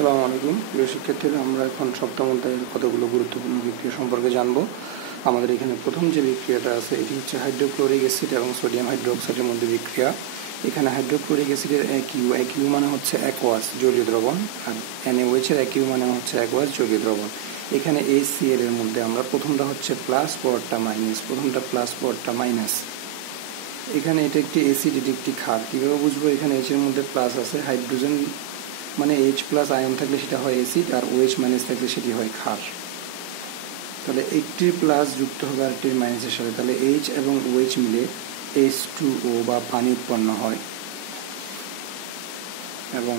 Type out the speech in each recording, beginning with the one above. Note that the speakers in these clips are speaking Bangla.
আসসালামু আলাইকুম প্রিয় শিক্ষার্থীরা, আমরা এখন সপ্তম অধ্যায়ের কতগুলো গুরুত্বপূর্ণ বিক্রিয়া সম্পর্কে জানব। আমাদের এখানে প্রথম যে বিক্রিয়াটা আছে এটি হচ্ছে হাইড্রোক্লোরিক অ্যাসিড এবং সোডিয়াম হাইড্রোক্সাইডের মধ্যে বিক্রিয়া। এখানে হাইড্রোক্লোরিক অ্যাসিডের একইউ মানে হচ্ছে অ্যাকোয়াস জলীয় দ্রবণ, আর NaOH এর একইউ মানে হচ্ছে অ্যাকোয়াস জলীয় দ্রবণ। এখানে HCl এর মধ্যে আমরা প্রথমটা হচ্ছে প্লাস, পরেরটা মাইনাস, প্রথমটা প্লাস পরেরটা মাইনাস। এখানে এটা একটি অ্যাসিড, এটি একটি ক্ষার। কীভাবে বুঝবো? এখানে H এর মধ্যে প্লাস আছে, হাইড্রোজেন মানে H প্লাস আয়ন থাকলে সেটা হয় অ্যাসিড, আর OH মাইনাস থাকলে সেটি হয় ক্ষার। তাহলে একটির প্লাস যুক্ত হবে আরেকটির মাইনাসের সাথে, তাহলে H এবং OH মিলে H2O বা পানি উৎপন্ন হয়। এবং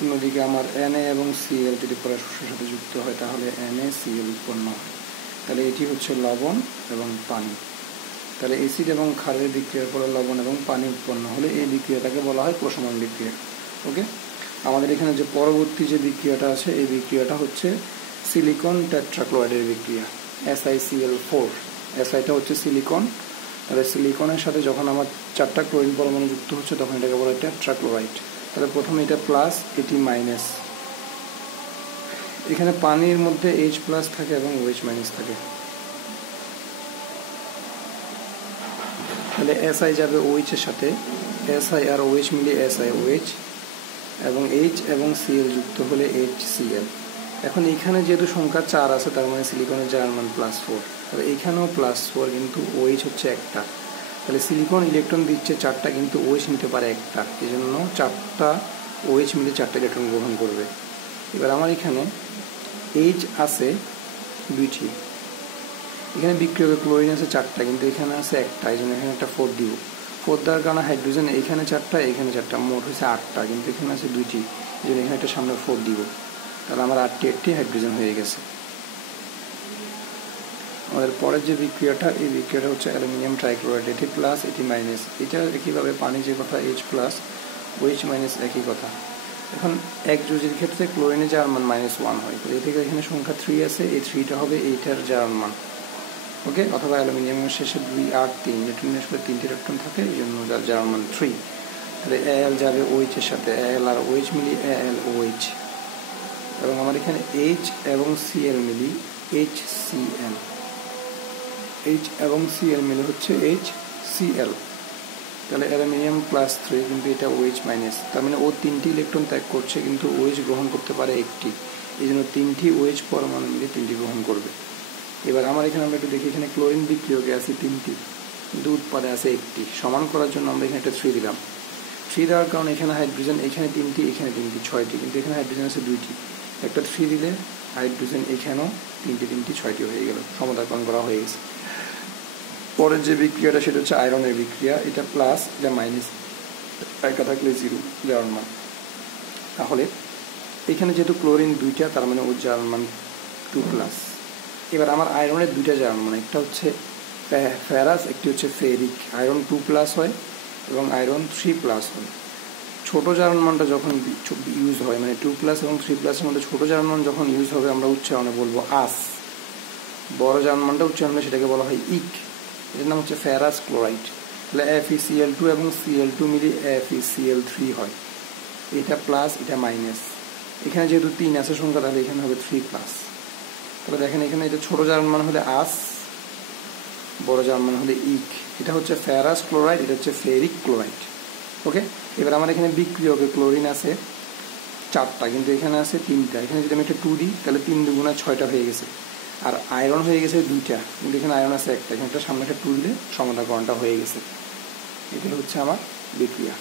অন্যদিকে আমার Na এবং Cl যদি পরস্পরের সাথে যুক্ত হয় তাহলে NaCl উৎপন্ন হয়। তাহলে এটি হচ্ছে লবণ এবং পানি। তাহলে অ্যাসিড এবং ক্ষারের বিক্রিয়ার পরে লবণ এবং পানি উৎপন্ন হলে এই বিক্রিয়াটাকে বলা হয় প্রশমন বিক্রিয়া। ওকে, আমাদের এখানে যে পরবর্তী যে বিক্রিয়াটা আছে এই বিক্রিয়াটা হচ্ছে সিলিকন টেট্রাক্লোরাইডের বিক্রিয়া, SiCl4। Siটা হচ্ছে সিলিকন, তাহলে সিলিকনের সাথে যখন আমার 4টা ক্লোরিন পরমাণু যুক্ত হচ্ছে তখন এটাকে বলা হয় টেট্রাক্লোরাইড। তাহলে প্রথমে এটা প্লাস, এটি মাইনাস। এখানে পানির মধ্যে H প্লাস থাকে এবং OH মাইনাস থাকে। তাহলে Si যাবে OH এর সাথে, Si আর OH মিলিয়ে SiOH, এবং H এবং Cl যুক্ত হলে HCl। এখন এখানে যেহেতু সংখ্যা 4 আছে তার মানে সিলিকনের জার্মান মান +4, তাহলে এখানেও +4, কিন্তু OH হচ্ছে একটা। তাহলে সিলিকন ইলেকট্রন দিচ্ছে 4টা, কিন্তু OH নিতে পারে একটা, এই জন্য 4টা OH মিলে 4টা ইলেকট্রন গ্রহণ করবে। এবার আমার এখানে H আছে 2টি, এখানে বিক্রিয়কে ক্লোরিন আছে 4টা, কিন্তু এখানে আছে একটা, এই জন্য এখানে একটা 4 দিব। 4 দেওয়ার কারণে হাইড্রোজেন এখানে 4টা, এখানে 4টা, মোট হচ্ছে 8টা, কিন্তু এখানে আছে 2টি, এই জন্য এখানে একটা সামনে 4 দিব। তাহলে আমার 8টি হাইড্রোজেন হয়ে গেছে। আমাদের পরের যে বিক্রিয়াটা, এই বিক্রিয়াটা হচ্ছে অ্যালুমিনিয়াম ট্রাইক্লোরাইড, এটি প্লাস, এটি মাইনাস। এটা একইভাবে পানি যে কথা, H প্লাস OH মাইনাস একই কথা। এখন এক যোজির ক্ষেত্রে ক্লোরিনের জার্মান মান -1 হয়, এই থেকে এখানে সংখ্যা 3 আছে, এই 3টা হবে এইটার জার্মান মান। ওকে, অথবা অ্যালুমিনিয়ামের শেষে 2 আর 3 ইলেকট্রনের সাথে 3টি ইলেকট্রন থাকে, এই জন্য যার জার্মান মান 3। তাহলে Al যাবে OH এর সাথে, Al আর OH মিলি AlOH, এবং আমার এখানে H এবং Cl মিলি HCl, H এবং Cl মিলে হচ্ছে HCl। তাহলে অ্যালুমিনিয়াম +3, কিন্তু এটা OH মাইনাস, তার মানে ও 3টি ইলেকট্রন ত্যাগ করছে, কিন্তু OH গ্রহণ করতে পারে একটি, এই জন্য 3টি OH পরমাণু মিলে 3টি গ্রহণ করবে। এবার আমার এখানে আমরা একটু দেখি, এখানে ক্লোরিন বিক্রিয়কে আছে 3টি, কিন্তু উৎপাদে আছে একটি। সমান করার জন্য আমরা এখানে একটা 3 দিলাম। 3 দেওয়ার কারণে এখানে হাইড্রোজেন এখানে 3টি, এখানে 3টি, 6টি, কিন্তু এখানে হাইড্রোজেন আছে 2টি। একটা 3 দিলে হাইড্রোজেন এখানেও 3টি, 6টি হয়ে গেল, সমতাকরণ করা হয়ে গেছে। পরের যে বিক্রিয়াটা সেটা হচ্ছে আয়রনের বিক্রিয়া, এটা প্লাস, এটা মাইনাস, একা থাকলে 0 জার্মান মান। তাহলে এখানে যেহেতু ক্লোরিন 2টা, তার মানে ওর জার্মান মান 2+। এবার আমার আয়রনের 2টা জার্মান মান, একটা হচ্ছে ফেরাস, একটি হচ্ছে ফেরিক। আয়রন 2+ হয় এবং আয়রন 3+ হয়। ছোট জার্মান মানটা যখন ইউজ হয়, মানে 2+ এবং 3+-এর মধ্যে ছোট জার্মান মান যখন ইউজ হবে আমরা উচ্চারণে বলবো আস। বড় জার্মান মানটা উচ্চারণে সেটাকে বলা হয় ইক, এর নাম হচ্ছে ফেরাস ক্লোরাইড। তাহলে FeCl2 এবং Cl2 মিলিয়ে FeCl3 হয়, এটা প্লাস, এটা মাইনাস। এখানে যেহেতু 3 আছে সংখ্যা, তাহলে এখানে হবে 3+। তাহলে দেখেন এখানে এটা ছোট জার্মান মান হলে আস, বড় জার্মান মান হলে ইক। এটা হচ্ছে ফেরাস ক্লোরাইড, এটা হচ্ছে ফেরিক ক্লোরাইড। ওকে, এবার আমার এখানে বিক্রিয়কে ক্লোরিন আছে 4টা, কিন্তু এখানে আছে 3টা। এখানে যদি আমি একটা 2 দিই তাহলে 3 দুগুণা 6টা হয়ে গেছে। আর আয়রন হয়ে গেছে 2টা, কিন্তু এখানে আয়রন আছে একটা, এখানে একটা সামনে একটা 2 দিলে সমতাকরণটা হয়ে গেছে। এগুলো হচ্ছে আমার বিক্রিয়া।